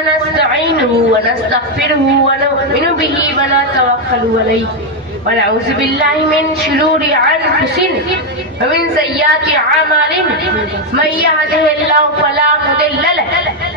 ونستعينه ونستغفره ونؤمن به ونتوكل عليه ونعوذ بالله من شرور أنفسنا ومن سيئات أعمالنا من يهده الله فلا مضل له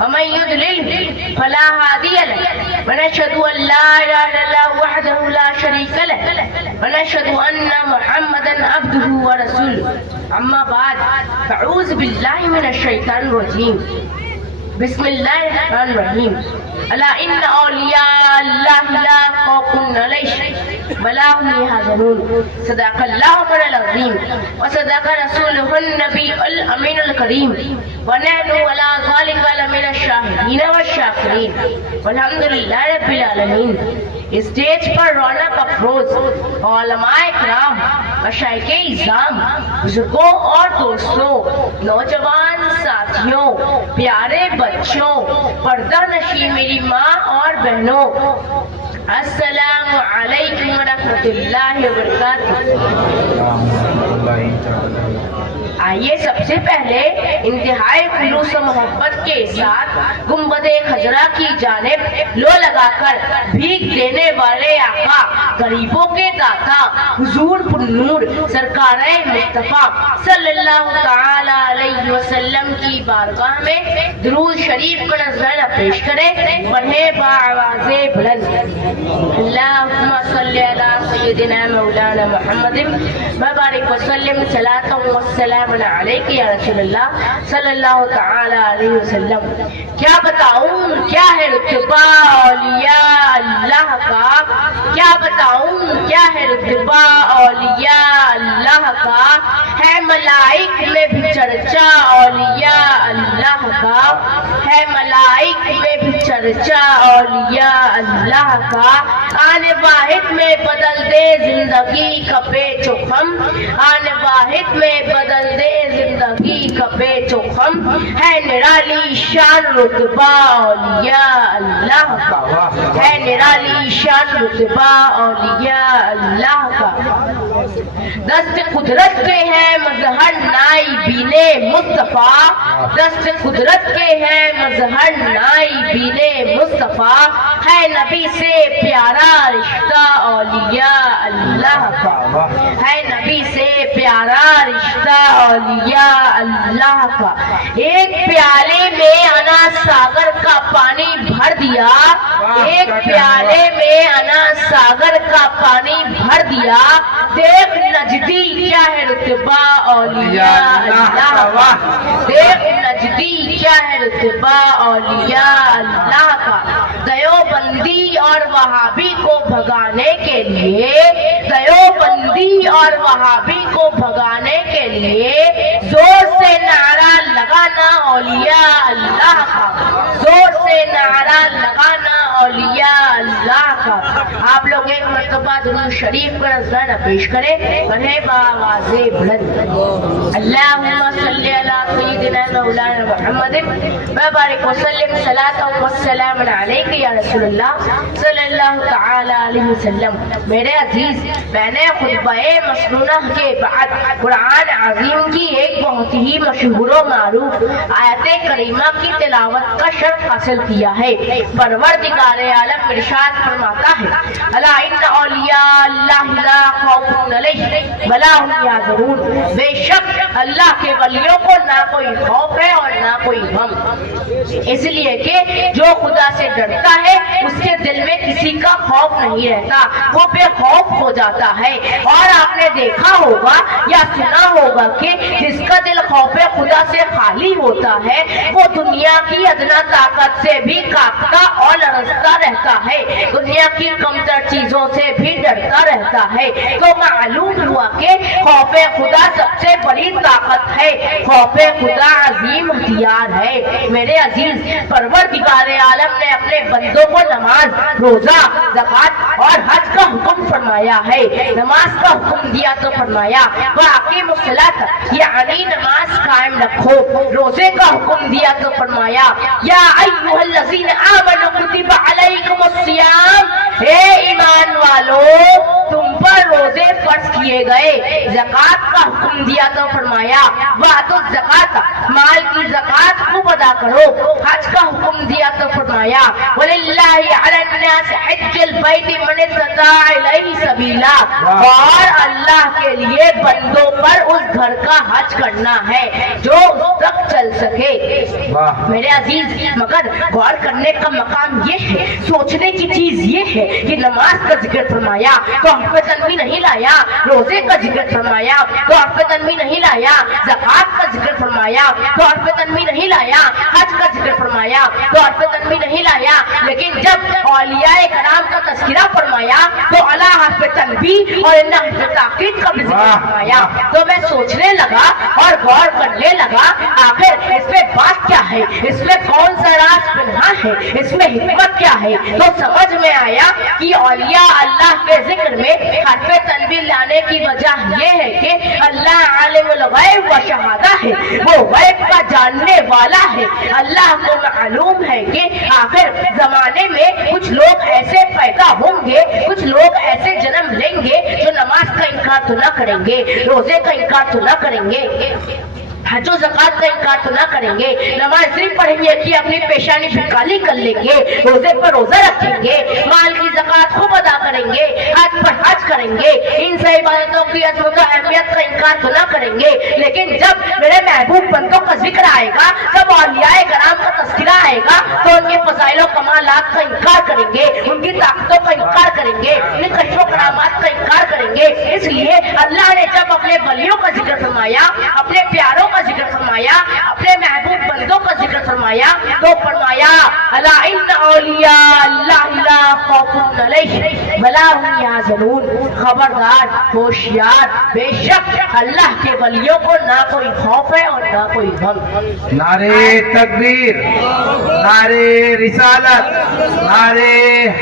ومن يضلل فلا هادي له ونشهد أن لا إله إلا الله وحده لا شريك له ونشهد أن محمدا عبده ورسوله أما بعد فأعوذ بالله من الشيطان الرجيم بسم الله الرحمن الرحيم ألا إن أولياء الله لا خوف عليهم ولا هم يحزنون صدق الله العظيم وصدق رسوله النبي الأمين الكريم ونحن على ذلك لمن الشاهدين والشاكرين والحمد لله رب العالمين. اسٹیج پر رونق افروز علماء کرام مشائخ اعظام بزرگوں اور دوستوں نوجوان ساتھیوں پیارے بچوں پردہ نشین میری ماں اور بہنوں السلام علیکم ورحمۃ اللہ وبرکاتہ. آئیے سب سے پہلے انتہائی خلوص و محبت کے ساتھ گنبد خضرا کی جانب لو لگا کر بھیک دینے والے آقا غریبوں کے داتا حضور پرنور سرکار مصطفیٰ صلی اللہ تعالی علیہ وسلم کی بارگاہ میں درود شریف کا نذرانہ پیش کرے پڑھے بآواز بلند اللہم صلی علی سیدنا مولانا محمد وبارک وسلم صلاۃ والسلام علیک یا رسول اللہ صلی اللہ تعالی علیہ وسلم. کیا بتاؤں کیا ہے رتبہ اولیاء اللہ کا, کیا بتاؤں کیا ہے رتبہ اولیاء اللہ کا, ہے ملائک میں بھی چرچا اولیاء اللہ کا, ہے ملائک میں بھی چرچا اولیاء اللہ کا. آنے واحد میں بدل دے زندگی کا پیچ و خم, آنے واحد میں بدل دے زندگی کا پیچ و خم, ہے نرالی شان رتبہ اولیاء اللہ کا, ہے نرالی شان رتبہ اولیاء اللہ کا. دست قدرت کے ہیں مظہر نائبین مصطفیٰ, دست قدرت کے ہیں مظہر نائبین مصطفیٰ, ہے نبی سے پیارا رشتہ اولیاء اللہ کا, ہے نبی سے پیارا رشتہ اولیاء اللہ کا. ایک پیالے میں انا ساگر کا پانی بھر دیا, ایک پیالے میں انا ساگر کا پانی بھر دیا, دیکھ نجدی کیا ہے رتبہ اولیاء اللہ کا, دیکھ نجدی کیا ہے رتبہ اولیاء اللہ کا. دیوبندی اور وہابی کو بھگانے کے لیے, دیوبندی اور وہابی کو بھگانے کے لیے زور سے نعرہ لگانا اولیاء اللہ کا, زور سے نعرہ لگانا اولیاء اللہ کا. آپ لوگ ایک مرتبہ درود شریف کا نذرانہ پیش کریں پڑھے بآواز بلند اللہم صلی علی سیدنا مولانا محمد وبارک وسلم صلاۃ والسلام علیک یا رسول اللہ صلی اللہ تعالی علیہ وسلم. میرے عزیز میں نے خطبہ مسنونہ کے بعد قرآن عظیم کی ایک بہت ہی مشہور و معروف آیت کریمہ کی تلاوت کا شرف حاصل کیا ہے. پروردگار عالم ارشاد فرماتا ہے الا ان اولیاء اللہ لا خوف علیہم ولا هم یحزنون, بے شک اللہ کے ولیوں کو نہ کوئی خوف ہے اور نہ کوئی غم, اس لیے کہ جو خدا سے ڈرتا ہے اس کے دل میں کسی کا خوف نہیں رہتا, وہ بے خوف ہو جاتا ہے. اور آپ نے دیکھا ہوگا یا سنا ہوگا کہ جس کا دل خوف خدا سے خالی ہوتا ہے وہ دنیا کی ادنا طاقت سے بھی کانپتا اور لرزتا رہتا ہے, دنیا کی کمتر چیزوں سے بھی ڈرتا رہتا ہے. تو معلوم ہوا کہ خوف خدا سب سے بڑی طاقت ہے, خوف خدا عظیم ہتھیار ہے. میرے عزیز پروردگار عالم نے اپنے بندوں کو نماز, روزہ, زکوٰۃ اور حج کا حکم فرمایا ہے. نماز کا حکم دیا تو فرمایا وَأَقِیمُوا الصَّلَاةَ, یعنی نماز قائم رکھو. روزے کا حکم دیا تو فرمایا یا ایھا الذین آمنوا کتب علیکم الصیام, اے ایمان والو تم پر روزے فرض کیے گئے. زکوٰۃ کا حکم دیا تو فرمایا وَآتُوا الزَّکَاةَ, مال کی زکوٰۃ خوب ادا کرو. حج کا حکم دیا تو فرمایا فرمایا وَلِلَّهِ عَلَى النَّاسِ حِجُّ الْبَيْتِ مَنِ اسْتَطَاعَ إِلَيْهِ سَبِيلًا، اور اللہ کے لیے بندوں پر اس گھر کا حج کرنا ہے جو اس تک چل سکے۔ میرے عزیز، مگر غور کرنے کا مقام یہ ہے، سوچنے کی چیز یہ ہے کہ نماز کا ذکر فرمایا تو حرف تنوین نہیں لایا، روزے کا ذکر فرمایا تو حرف تنوین نہیں لایا، زکوٰۃ کا ذکر فرمایا تو حرف تنوین نہیں لایا، حج کا ذکر فرمایا تو حرف تنوین نہیں لایا، لیکن جب اولیاء کرام کا تذکرہ فرمایا تو اعلیٰ حرف تنبیہ اور انہ حرف تاکید کا بھی ذکر فرمایا۔ تو میں سوچنے لگا اور غور کرنے لگا آخر اس میں بات کیا ہے، اس میں کون سا راز پنہاں ہے، اس میں حکمت کیا ہے؟ تو سمجھ میں آیا کہ اولیاء اللہ کے ذکر میں حرف تنبیہ لانے کی وجہ یہ ہے کہ اللہ عالم الغیب و شہادہ ہے، وہ غیب کا جاننے والا ہے۔ اللہ کو معلوم ہے کہ آخر زمانے میں کچھ لوگ ایسے پیدا ہوں گے، کچھ لوگ ایسے جنم لیں گے جو نماز کا انکار تو نہ کریں گے، روزے کا انکار تو نہ کریں گے، حج و زکوٰۃ کا انکار تو نہ کریں گے، نماز صرف پڑھیں گے کہ اپنی پیشانی پھکالی کر لیں گے، روزے پر روزہ رکھیں گے، مال کی زکوٰۃ خوب ادا کریں گے، حج پر حج کریں گے، ان سے عبادتوں کی عظمت و اہمیت کا انکار تو نہ کریں گے۔ لیکن جب میرے محبوب بندوں کا ذکر آئے گا، جب اولیاء کرام کا تذکرہ آئے گا تو ان کے فضائل و کمالات کا انکار کریں گے، ان کی طاقتوں کا انکار کریں گے، ان کشف و کرامات کا انکار کریں گے۔ اس لیے اللہ نے جب اپنے ولیوں کا ذکر فرمایا، اپنے پیاروں کا ذکر فرمایا، اپنے محبوب بندوں کا ذکر فرمایا تو فرمایا الا ان اولیاء اللہ لا خوف علیہم ولا هم یحزنون، خبردار، ہوشیار، بے شک اللہ کے ولیوں کو نہ کوئی خوف ہے اور نہ کوئی غم۔ نعرے تکبیر، نعرے رسالت، نعرے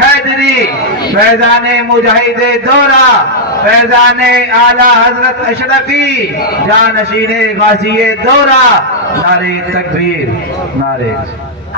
حیدری، فیضان مجاہد دورہ، فیضان اعلیٰ حضرت اشرفی جانشین غازی دورہ، نعرے تکبیر، نعرے۔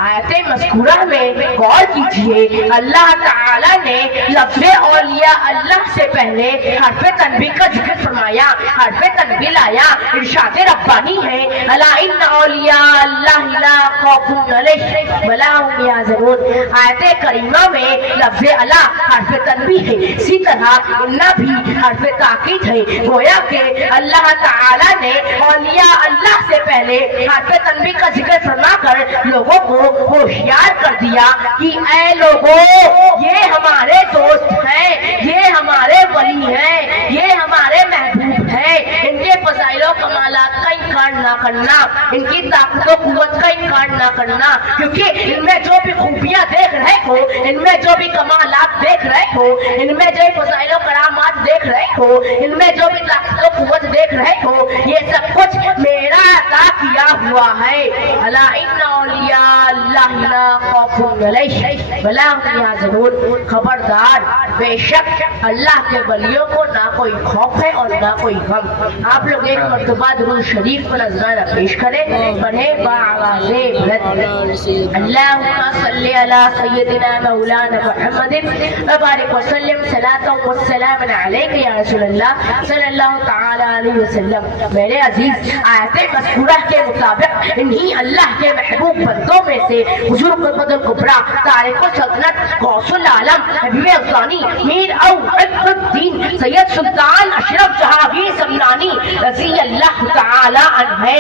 آیت مذکورہ میں غور کیجئے، اللہ تعالیٰ نے لفظ اولیاء اللہ سے پہلے حرف تنبیہ کا ذکر فرمایا، حرف تنبیہ لایا، ارشاد ربانی ہے الا ان اولیاء اللہ لا خوف علیہم ولا هم یحزنون۔ آیت کریمہ میں لفظ الا حرف تنبیہ ہے، اسی طرح انا بھی حرف تاکید ہے، گویا کہ اللہ تعالیٰ نے اولیاء اللہ سے پہلے حرف تنبیہ کا ذکر فرما کر لوگوں کو ہوشیار کر دیا کہ اے لوگوں، یہ ہمارے دوست ہیں، یہ ہمارے ولی ہیں، یہ ہمارے محبوب ہیں، ان کے فضائل و کمالات کا انکار نہ کرنا، ان کی طاقت و قوت کا انکار نہ کرنا، کیونکہ ان میں جو بھی خوبیاں دیکھ رہے ہو، ان میں جو بھی کمالات دیکھ رہے ہو، ان میں جو فضائل و کرامات دیکھ رہے ہو، ان میں جو بھی طاقت و قوت دیکھ رہے ہو، یہ سب کچھ میرا عطا کیا ہوا ہے۔ الا ان اولیاء اللہ لا خوف علیہم ولا هم یحزنون، خبردار، بے شک اللہ کے ولیوں کو نہ کوئی خوف ہے اور نہ کوئی غم۔ آپ لوگ ایک مرتبہ درود شریف کو نذرانہ پیش کریں، پڑھیں بآواز بلند، اللہم صلی علی سیدنا مولانا محمد وبارک وسلم صلاۃ و سلام علیک یا رسول اللہ صلی اللہ تعالی علیہ وسلم۔ میرے عزیز، آیت مذکورہ کے مطابق انہی اللہ کے محبوب بندوں میں سے حضور قطب الکبریٰ تارک السلطنت غوث العالم حبیب افغانی میر عز الدین سید سلطان اشرف جہانگیر سمنانی رضی اللہ تعالی عنہ،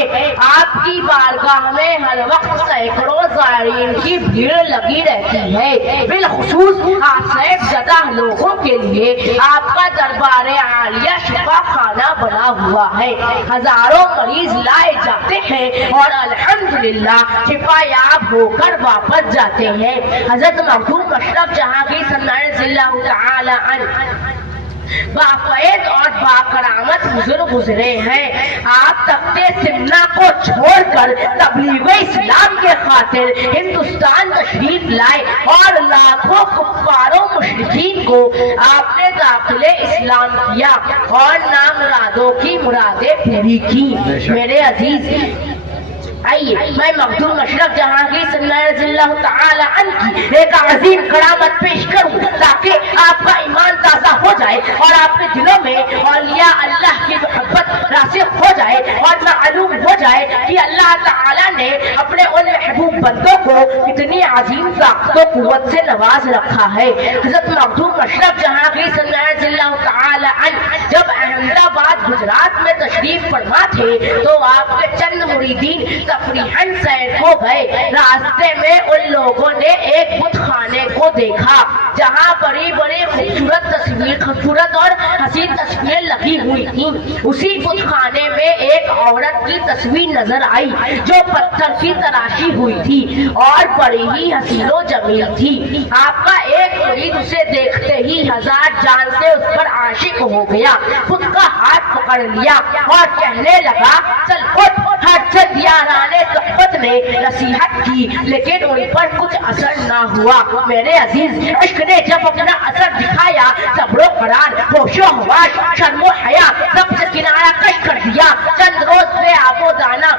آپ کی بارگاہ میں ہر وقت سینکڑوں زائرین کی بھیڑ لگی رہتی ہے، بالخصوص آصف زدہ لوگوں کے لیے آپ کا دربار عالیہ شفا خانہ بنا ہوا ہے، ہزاروں مریض لائے جاتے ہیں اور الحمدللہ شفا یاب ہو کر واپس جاتے ہیں۔ حضرت مخدوم اشرف جہانگیر سمنانی رضی اللہ تعالی عنہ باقید اور باکرامت بزرگ گزرے ہیں۔ آپ تخت سمنا کو چھوڑ کر تبلیغ اسلام کے خاطر ہندوستان تشریف لائے اور لاکھوں کفار و مشرکین کو آپ نے داخل اسلام کیا اور نامرادوں کی مرادیں پوری کی۔ میرے عزیز، آئیے میں مخدوم اشرف جہانگیر سرنائے رضی اللہ تعالی عنہ کی ایک عظیم کرامت پیش کروں تاکہ آپ کا ایمان تازہ ہو جائے اور آپ کے دلوں میں اولیاء اللہ کی محبت راسخ ہو جائے اور معلوم ہو جائے کہ اللہ تعالی نے اپنے ان محبوب بندوں کو اتنی عظیم طاقت و قوت سے نواز رکھا ہے۔ حضرت مخدوم اشرف جہانگیر سرنائے رضی اللہ تعالی عنہ جب احمد آباد گجرات میں تشریف فرما تھے تو آپ کے چند مریدین تفریحاً سیر ہو گئے۔ راستے میں ان لوگوں نے ایک بت خانے کو دیکھا جہاں بڑی بڑی خوبصورت اور حسین تصویریں لگی ہوئی تھیں۔ اسی بت خانے میں ایک عورت کی تصویر نظر آئی جو پتھر کی تراشی ہوئی تھی اور بڑی ہی حسین و جمیل تھی۔ آپ کا ایک مرید اسے دیکھتے ہی ہزار جان سے اس پر عاشق ہو گیا، خود کا ہاتھ پکڑ لیا اور کہنے لگا چل اٹھ۔ ہر چند یارانے صحبت نے نصیحت کی لیکن ان پر کچھ اثر نہ ہوا۔ میرے عزیز، عشق نے جب اپنا اثر دکھایا، صبر و قرار، ہوش و حواس، شرم و حیا سب سے کنارہ کش کر دیا۔ چند روز میں آب و دانا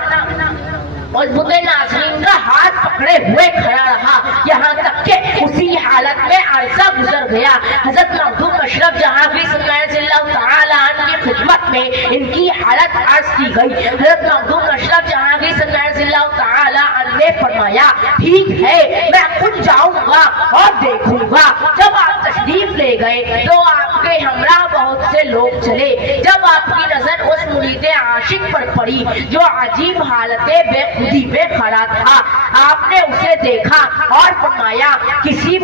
اور بت ناظرین کا ہاتھ پکڑے ہوئے کھڑا رہا، یہاں تک کہ اسی حالت میں عرصہ گزر گیا۔ حضرت مخدوم اشرف جہانگیر سرنائے رضی اللہ تعالی عنہ کی خدمت میں ان کی حالت عرض کی گئی۔ حضرت مخدوم اشرف جہانگیر سرنائے رضی اللہ تعالی عنہ نے فرمایا ٹھیک ہے میں خود جاؤں گا اور دیکھوں گا۔ جب آپ تشریف لے گئے تو آپ کے ہمراہ بہت سے لوگ چلے۔ جب آپ کی نظر اس مرید عاشق پر پڑی جو عجیب حالت بے خودی میں کھڑا تھا، آپ نے اسے دیکھا اور فرمایا کسی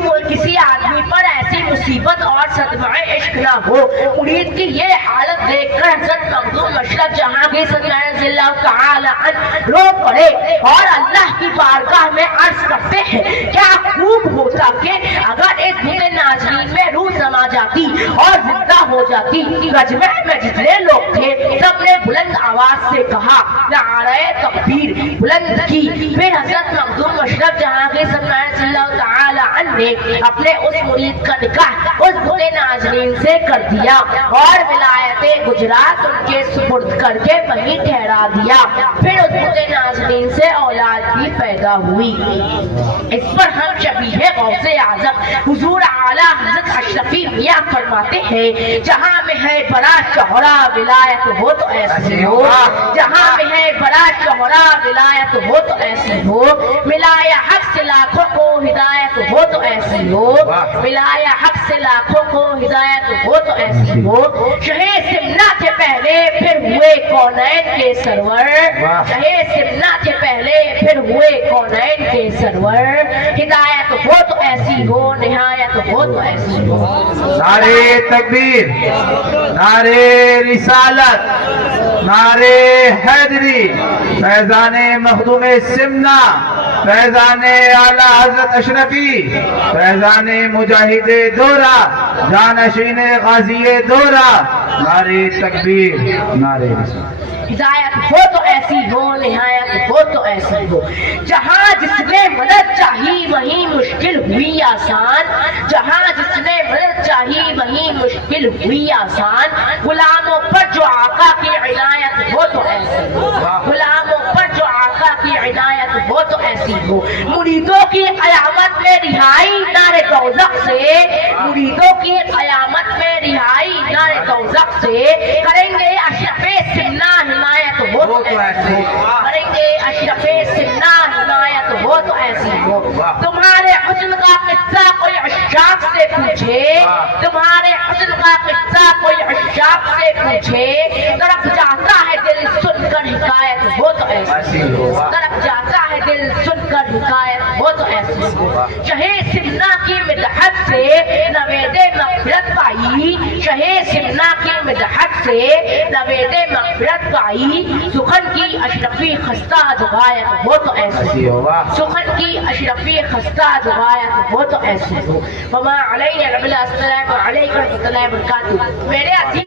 آدمی پر ایسی مصیبت اور صدمہ عشق نہ ہو۔ مرید کی یہ حالت دیکھ کر حضرت مخدوم اشرف جہانگیر سرنائے رضی اللہ تعالی عنہ رو پڑے اور اللہ کی بارگاہ میں عرض کرتے ہیں کیا خوب ہوتا کہ اگر اس بت ناظرین میں روح سما جاتی اور زندہ ہو جاتی۔ مجمع میں جتنے لوگ تھے سب نے بلند آواز سے کہا نعرہ تکبیر بلند کی۔ پھر حضرت مخدوم اشرف جہانگیر سرنائے رضی اللہ تعالی عنہ نے اپنے اس مرید کا نکاح اس بت ناظرین سے کر دیا اور ولایت گجرات ان کے سپرد کر کے وہیں ٹھہرا دیا۔ پھر اس بت ناظرین سے اولاد بھی پیدا ہوئی۔ اس پر ہم شبیہ غوث اعظم حضور اعلیٰ حضرت اشرفی میاں فرماتے ہیں جہاں میں ہے بڑا شہرا ولایت ہو تو ایسی ہو، جہاں میں ہے بڑا شہرا ولایت ہو تو ایسی ہو، ملایا حق سے لاکھوں کو ہدایت ہو تو ایسی ہو، ملایا حق سے لاکھوں کو ہدایت ہو تو ایسی ہو۔ شہ سمنا کے پہلے پھر ہوئے کونین کے سرور، شہ سمنا کے پہلے پھر ہوئے کونین کے سرور، ہدایت ہو تو ایسی ہو، نہایت ہو تو ایسی ہو۔ نعرے تکبیر، نعرے رسالت، نعرے حیدری، فیضان مخدوم سمنا، فیضان اعلیٰ حضرت اشرفی، فیضان مجاہد دورہ، جانشین غازی دورہ، نعرے تکبیر، نعرے رسالت۔ ہدایت ہو تو ایسی ہو، نہایت ہو تو ایسی ہو۔ جہاں جس نے مدد چاہی وہیں مشکل ہوئی آسان، جہاں جس نے مدد چاہی وہیں مشکل ہوئی آسان۔ غلاموں پر جو آقا کی عنایت ہو تو ایسی ہو، غلاموں پر جو آقا کی عنایت ہو تو ایسی ہو۔ مریدوں کی قیامت میں رہائی نار دوزخ سے، مریدوں کی قیامت میں رہائی نار دوزخ سے، کریں گے اشرف سمنا حمایت ہو تو ایسی ہو، کریں گے اشرف سمنا حمایت ہو تو ایسی ہو۔ تمہارے حسن کا قصہ کوئی عشاق سے پوچھے، تمہارے حسن کا قصہ کوئی عشاق سے پوچھے، تڑپ جاتا ہے دل سن کر حکایت ہو تو ایسی ہو، تڑپ جاتا ہے دل سن کر حکایت ہو تو ایسی ہو۔ شہ سمنا کی مدحت سے نوید مغفرت پائی، شہ سمنا کی مدحت سے نوید مغفرت پائی، سخن کی اشرفی خستہ دعایت ہو تو ایسی ہو، سخن کی اشرفی خستہ دعایت ہو تو ایسی ہو۔ وما علینا الا السلام علیکم ورحمۃ اللہ وبرکاتہ۔ میرے عزیز